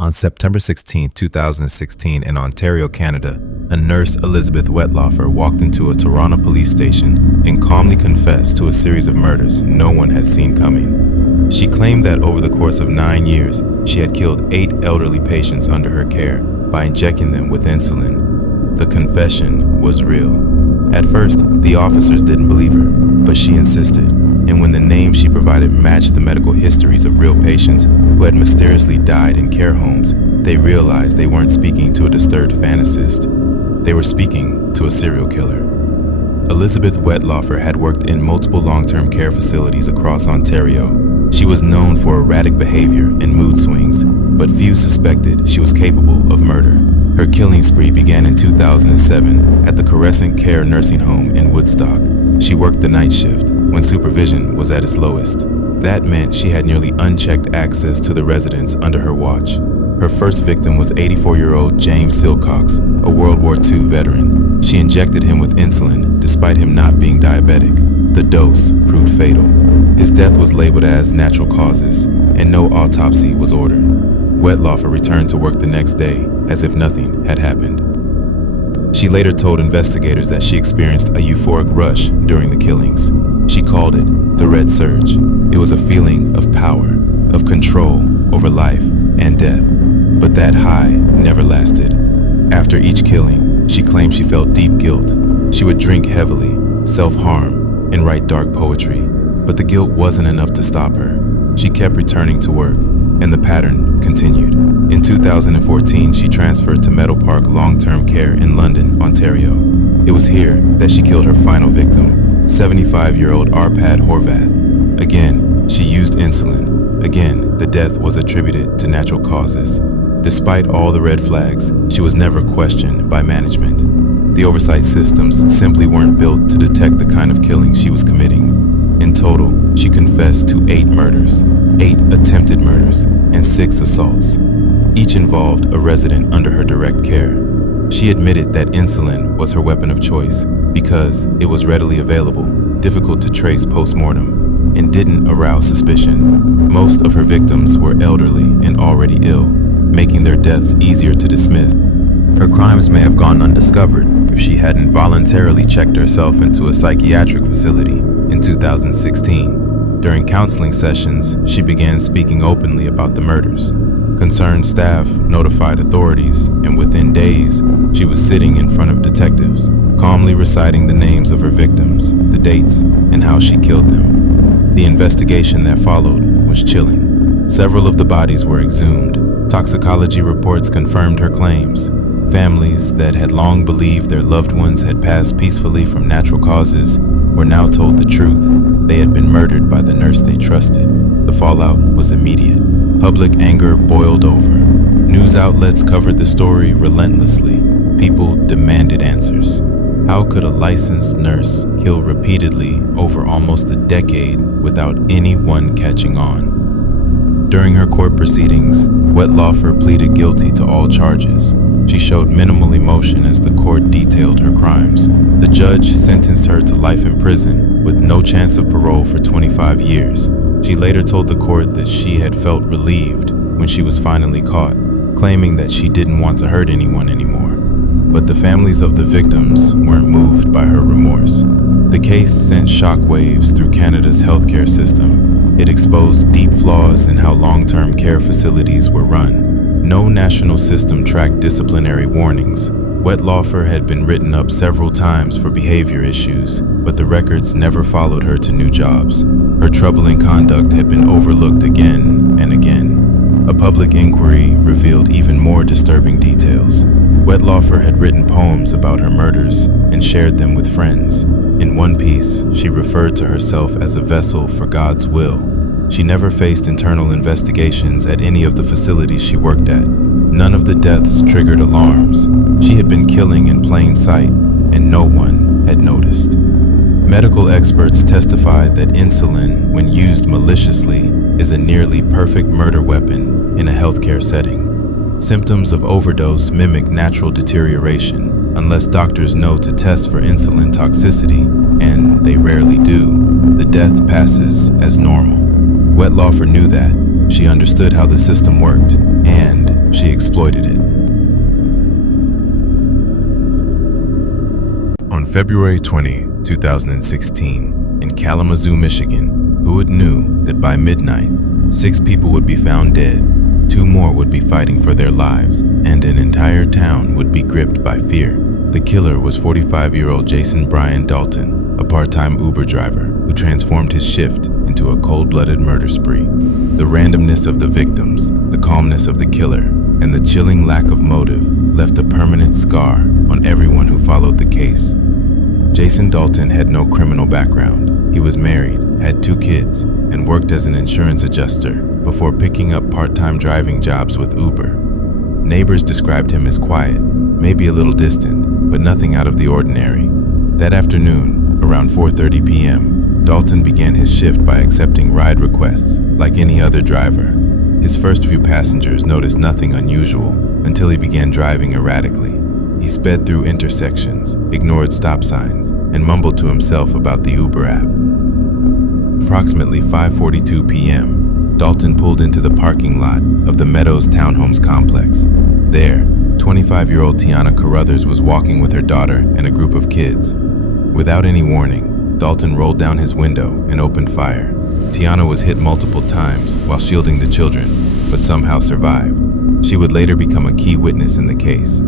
On September 16, 2016, in Ontario, Canada, a nurse, Elizabeth Wetlaufer, walked into a Toronto police station and calmly confessed to a series of murders no one had seen coming. She claimed that over the course of 9 years, she had killed 8 elderly patients under her care by injecting them with insulin. The confession was real. At first, the officers didn't believe her, but she insisted. And when the names she provided matched the medical histories of real patients who had mysteriously died in care homes, they realized they weren't speaking to a disturbed fantasist. They were speaking to a serial killer. Elizabeth Wetlaufer had worked in multiple long-term care facilities across Ontario. She was known for erratic behavior and mood swings, but few suspected she was capable of murder. Her killing spree began in 2007 at the Crescent Care nursing home in Woodstock. She worked the night shift when supervision was at its lowest. That meant she had nearly unchecked access to the residents under her watch. Her first victim was 84-year-old James Silcox, a World War II veteran. She injected him with insulin despite him not being diabetic. The dose proved fatal. His death was labeled as natural causes, and no autopsy was ordered. Wetlaufer returned to work the next day as if nothing had happened. She later told investigators that she experienced a euphoric rush during the killings. She called it the Red Surge. It was a feeling of power, of control over life and death. But that high never lasted. After each killing, she claimed she felt deep guilt. She would drink heavily, self-harm, and write dark poetry. But the guilt wasn't enough to stop her. She kept returning to work, and the pattern continued. In 2014, she transferred to Meadow Park Long-Term Care in London, Ontario. It was here that she killed her final victim, 75-year-old Arpad Horvath. Again, she used insulin. Again, the death was attributed to natural causes. Despite all the red flags, she was never questioned by management. The oversight systems simply weren't built to detect the kind of killing she was committing. In total, she confessed to 8 murders, 8 attempted murders, and 6 assaults. Each involved a resident under her direct care. She admitted that insulin was her weapon of choice because it was readily available, difficult to trace post-mortem, and didn't arouse suspicion. Most of her victims were elderly and already ill, making their deaths easier to dismiss. Her crimes may have gone undiscovered if she hadn't voluntarily checked herself into a psychiatric facility in 2016. During counseling sessions, she began speaking openly about the murders. Concerned staff notified authorities, and within days, she was sitting in front of detectives, calmly reciting the names of her victims, the dates, and how she killed them. The investigation that followed was chilling. Several of the bodies were exhumed. Toxicology reports confirmed her claims. Families that had long believed their loved ones had passed peacefully from natural causes were now told the truth. They had been murdered by the nurse they trusted. The fallout was immediate. Public anger boiled over. News outlets covered the story relentlessly. People demanded answers. How could a licensed nurse kill repeatedly over almost a decade without anyone catching on? During her court proceedings, Wetlaufer pleaded guilty to all charges. She showed minimal emotion as the court detailed her crimes. The judge sentenced her to life in prison with no chance of parole for 25 years. She later told the court that she had felt relieved when she was finally caught, claiming that she didn't want to hurt anyone anymore. But the families of the victims weren't moved by her remorse. The case sent shockwaves through Canada's healthcare system. It exposed deep flaws in how long-term care facilities were run. No national system tracked disciplinary warnings. Wetlaufer had been written up several times for behavior issues, but the records never followed her to new jobs. Her troubling conduct had been overlooked again and again. A public inquiry revealed even more disturbing details. Wetlaufer had written poems about her murders and shared them with friends. In one piece, she referred to herself as a vessel for God's will. She never faced internal investigations at any of the facilities she worked at. None of the deaths triggered alarms. She had been killing in plain sight, and no one had noticed. Medical experts testified that insulin, when used maliciously, is a nearly perfect murder weapon in a healthcare setting. Symptoms of overdose mimic natural deterioration. Unless doctors know to test for insulin toxicity, and they rarely do, the death passes as normal. Wetlaufer knew that. She understood how the system worked, and exploited it. On February 20, 2016, in Kalamazoo, Michigan, who would knew that by midnight, 6 people would be found dead, 2 more would be fighting for their lives, and an entire town would be gripped by fear. The killer was 45-year-old Jason Brian Dalton, a part-time Uber driver who transformed his shift into a cold-blooded murder spree. The randomness of the victims, the calmness of the killer, and the chilling lack of motive left a permanent scar on everyone who followed the case. Jason Dalton had no criminal background. He was married, had 2 kids, and worked as an insurance adjuster before picking up part-time driving jobs with Uber. Neighbors described him as quiet, maybe a little distant, but nothing out of the ordinary. That afternoon, around 4:30 p.m., Dalton began his shift by accepting ride requests like any other driver. His first few passengers noticed nothing unusual until he began driving erratically. He sped through intersections, ignored stop signs, and mumbled to himself about the Uber app. Approximately 5:42 p.m., Dalton pulled into the parking lot of the Meadows Townhomes complex. There, 25-year-old Tiana Carruthers was walking with her daughter and a group of kids. Without any warning, Dalton rolled down his window and opened fire. Tiana was hit multiple times while shielding the children, but somehow survived. She would later become a key witness in the case.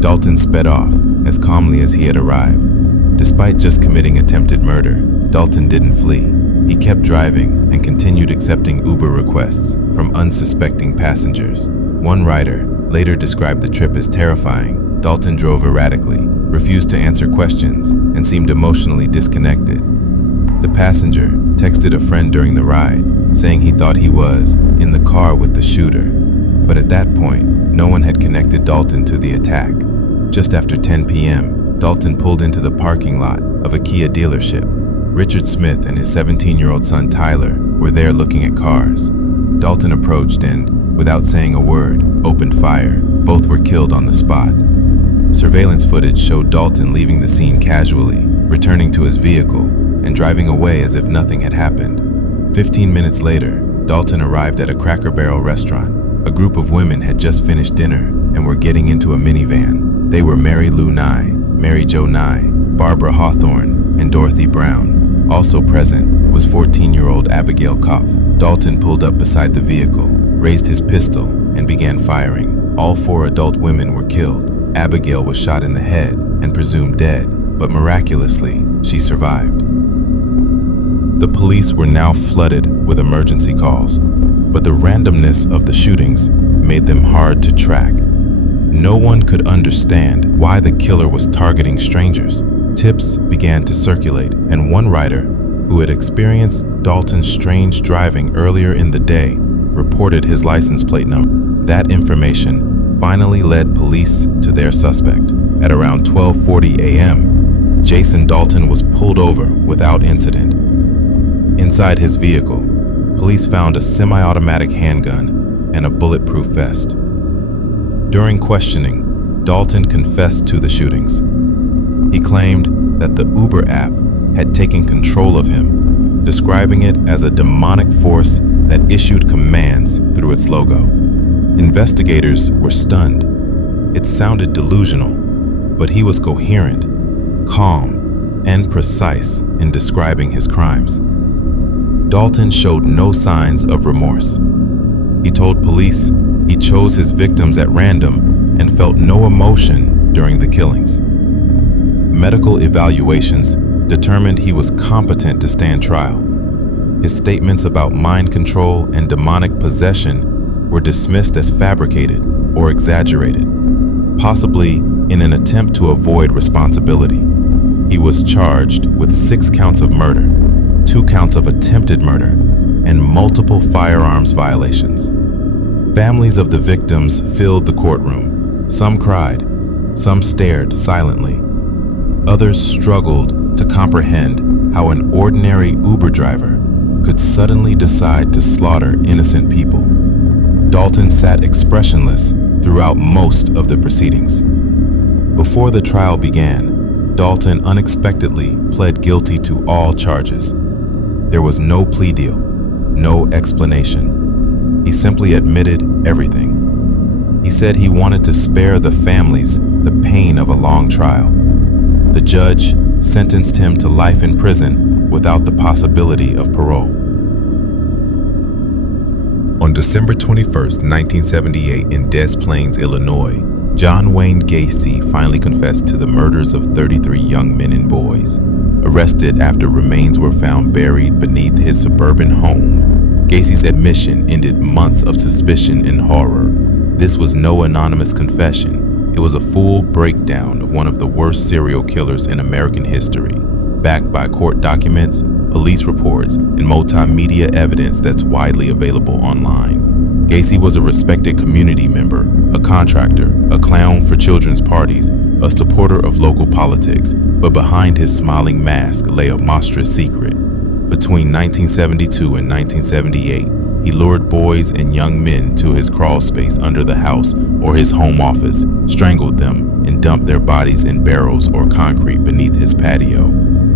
Dalton sped off as calmly as he had arrived. Despite just committing attempted murder, Dalton didn't flee. He kept driving and continued accepting Uber requests from unsuspecting passengers. One rider later described the trip as terrifying. Dalton drove erratically, refused to answer questions, and seemed emotionally disconnected. The passenger texted a friend during the ride, saying he thought he was in the car with the shooter. But at that point, no one had connected Dalton to the attack. Just after 10 p.m., Dalton pulled into the parking lot of a Kia dealership. Richard Smith and his 17-year-old son Tyler were there looking at cars. Dalton approached and, without saying a word, opened fire. Both were killed on the spot. Surveillance footage showed Dalton leaving the scene casually, returning to his vehicle, and driving away as if nothing had happened. 15 minutes later, Dalton arrived at a Cracker Barrel restaurant. A group of women had just finished dinner and were getting into a minivan. They were Mary Lou Nye, Mary Jo Nye, Barbara Hawthorne, and Dorothy Brown. Also present was 14-year-old Abigail Kopf. Dalton pulled up beside the vehicle, raised his pistol, and began firing. All 4 adult women were killed. Abigail was shot in the head and presumed dead, but miraculously, she survived. The police were now flooded with emergency calls, but the randomness of the shootings made them hard to track. No one could understand why the killer was targeting strangers. Tips began to circulate, and one rider, who had experienced Dalton's strange driving earlier in the day, reported his license plate number. That information finally led police to their suspect. At around 12:40 a.m., Jason Dalton was pulled over without incident. Inside his vehicle, police found a semi-automatic handgun and a bulletproof vest. During questioning, Dalton confessed to the shootings. He claimed that the Uber app had taken control of him, describing it as a demonic force that issued commands through its logo. Investigators were stunned. It sounded delusional, but he was coherent, calm, and precise in describing his crimes. Dalton showed no signs of remorse. He told police he chose his victims at random and felt no emotion during the killings. Medical evaluations determined he was competent to stand trial. His statements about mind control and demonic possession were dismissed as fabricated or exaggerated, possibly in an attempt to avoid responsibility. He was charged with 6 counts of murder, 2 counts of attempted murder, and multiple firearms violations. Families of the victims filled the courtroom. Some cried, some stared silently. Others struggled to comprehend how an ordinary Uber driver could suddenly decide to slaughter innocent people. Dalton sat expressionless throughout most of the proceedings. Before the trial began, Dalton unexpectedly pled guilty to all charges. There was no plea deal, no explanation. He simply admitted everything. He said he wanted to spare the families the pain of a long trial. The judge sentenced him to life in prison without the possibility of parole. On December 21st, 1978, in Des Plaines, Illinois, John Wayne Gacy finally confessed to the murders of 33 young men and boys. Arrested after remains were found buried beneath his suburban home, Gacy's admission ended months of suspicion and horror. This was no anonymous confession. It was a full breakdown of one of the worst serial killers in American history, backed by court documents, police reports, and multimedia evidence that's widely available online. Gacy was a respected community member, a contractor, a clown for children's parties, a supporter of local politics, but behind his smiling mask lay a monstrous secret. Between 1972 and 1978, he lured boys and young men to his crawl space under the house or his home office, strangled them, and dumped their bodies in barrels or concrete beneath his patio.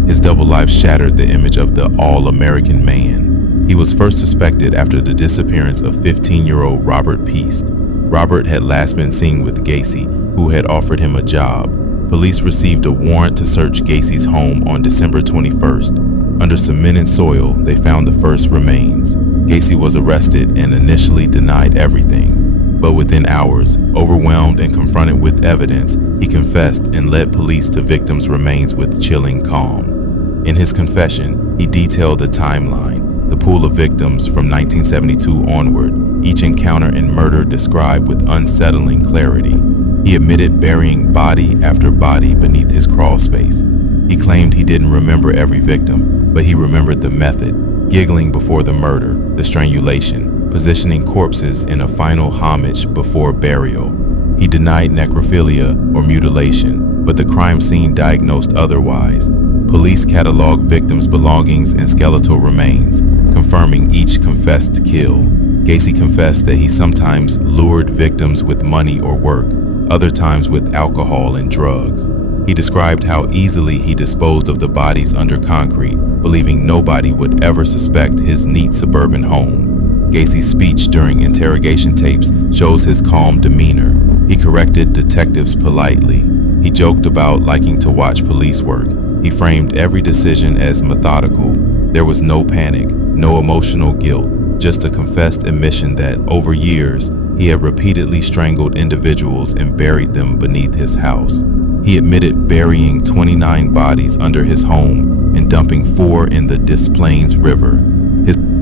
His double life shattered the image of the all-American man. He was first suspected after the disappearance of 15-year-old Robert Peast. Robert had last been seen with Gacy, who had offered him a job. Police received a warrant to search Gacy's home on December 21st. Under cemented soil, they found the first remains. Gacy was arrested and initially denied everything. But within hours, overwhelmed and confronted with evidence, he confessed and led police to victims' remains with chilling calm. In his confession, he detailed the timeline, the pool of victims from 1972 onward, each encounter and murder described with unsettling clarity. He admitted burying body after body beneath his crawl space. He claimed he didn't remember every victim, but he remembered the method, giggling before the murder, the strangulation, positioning corpses in a final homage before burial. He denied necrophilia or mutilation, but the crime scene diagnosed otherwise. Police cataloged victims' belongings and skeletal remains, confirming each confessed kill. Gacy confessed that he sometimes lured victims with money or work, other times with alcohol and drugs. He described how easily he disposed of the bodies under concrete, believing nobody would ever suspect his neat suburban home. Gacy's speech during interrogation tapes shows his calm demeanor. He corrected detectives politely. He joked about liking to watch police work. He framed every decision as methodical. There was no panic, no emotional guilt, just a confessed admission that, over years, he had repeatedly strangled individuals and buried them beneath his house. He admitted burying 29 bodies under his home and dumping 4 in the Des Plaines River.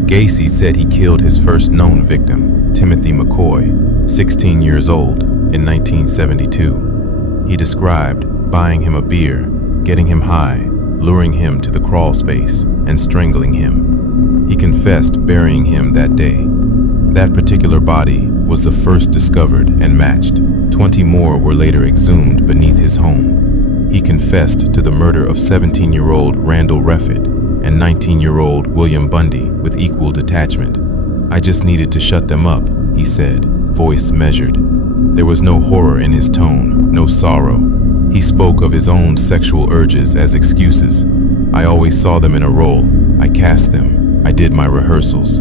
Gacy said he killed his first known victim, Timothy McCoy, 16 years old, in 1972. He described buying him a beer, getting him high, luring him to the crawl space, and strangling him. He confessed burying him that day. That particular body was the first discovered and matched. 20 more were later exhumed beneath his home. He confessed to the murder of 17-year-old Randall Reffitt and 19-year-old William Bundy with equal detachment. "I just needed to shut them up," he said, voice measured. There was no horror in his tone, no sorrow. He spoke of his own sexual urges as excuses. "I always saw them in a role. I cast them. I did my rehearsals."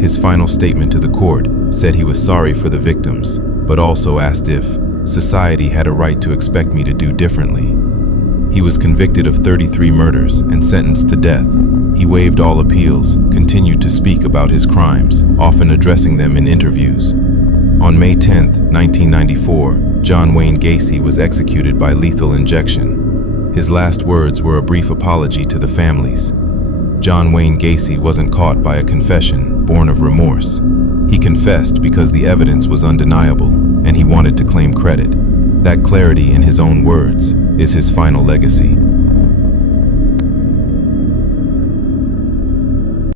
His final statement to the court said he was sorry for the victims, but also asked if society had a right to expect me to do differently. He was convicted of 33 murders and sentenced to death. He waived all appeals, continued to speak about his crimes, often addressing them in interviews. On May 10, 1994, John Wayne Gacy was executed by lethal injection. His last words were a brief apology to the families. John Wayne Gacy wasn't caught by a confession born of remorse. He confessed because the evidence was undeniable, and he wanted to claim credit. That clarity, in his own words, is his final legacy.